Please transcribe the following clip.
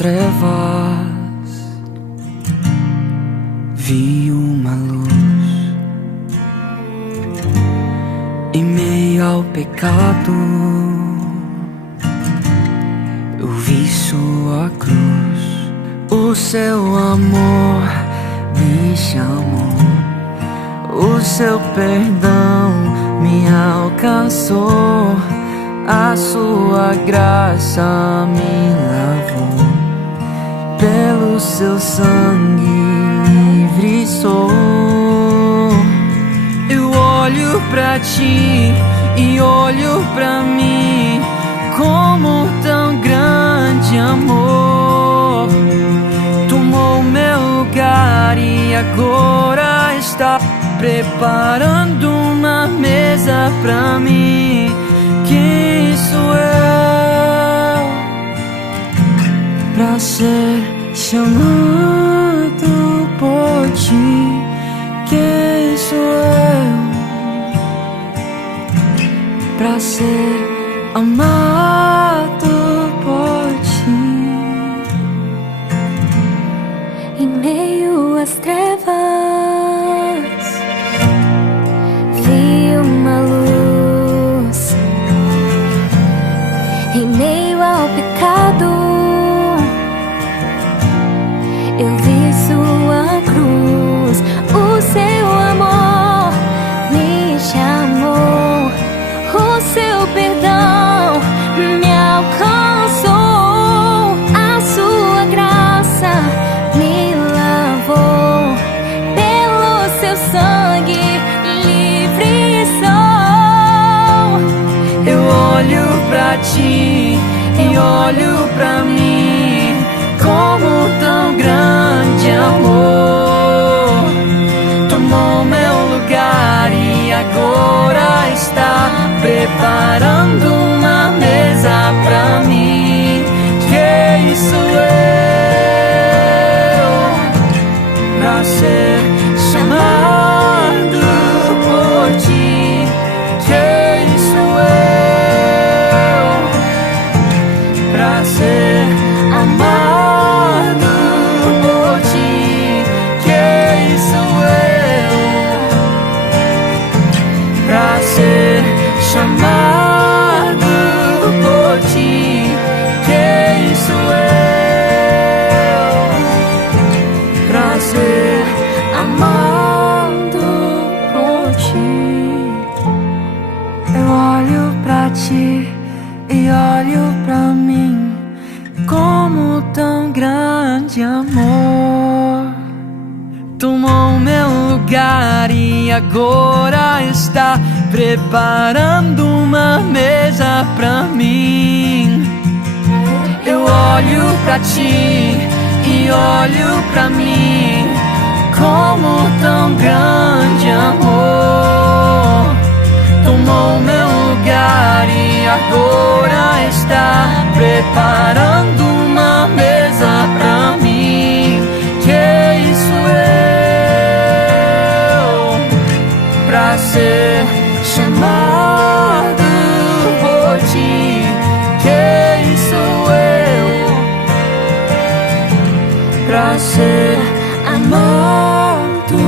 trevas vi uma luz, em meio ao pecado eu vi sua cruz. O seu amor me chamou, o seu perdão me alcançou, a sua graça me lavou, pelo seu sangue livre sou. Eu olho pra ti e olho pra mim, como tão grande amor tomou meu lugar e agora está preparando uma mesa pra mim. Quem sou eu pra ser chamado por ti? Quem sou eu pra ser amado por ti? Em meio às trevas vi uma luz, em meio ao pecado eu vi sua cruz. O seu amor me chamou, o seu perdão me alcançou, a sua graça me lavou, pelo seu sangue livre sou. Eu olho pra ti e olho pra mim, como tão grande amor tomou meu lugar e agora está preparando uma mesa pra mim. Quem sou eu pra ser chamado por ti? Quem sou eu pra ser amado por ti? Quem sou eu pra ser chamado por ti? Quem sou eu pra ser amado por ti? Eu olho pra ti e olho pra mim, como tão grande amor tomou meu lugar e agora está preparando uma mesa pra mim. Eu olho pra ti e olho pra mim, como tão grande amor tomou meu lugar e agora está preparando uma mesa pra mim. Quem sou eu pra ser chamado por ti? Quem sou eu pra ser amado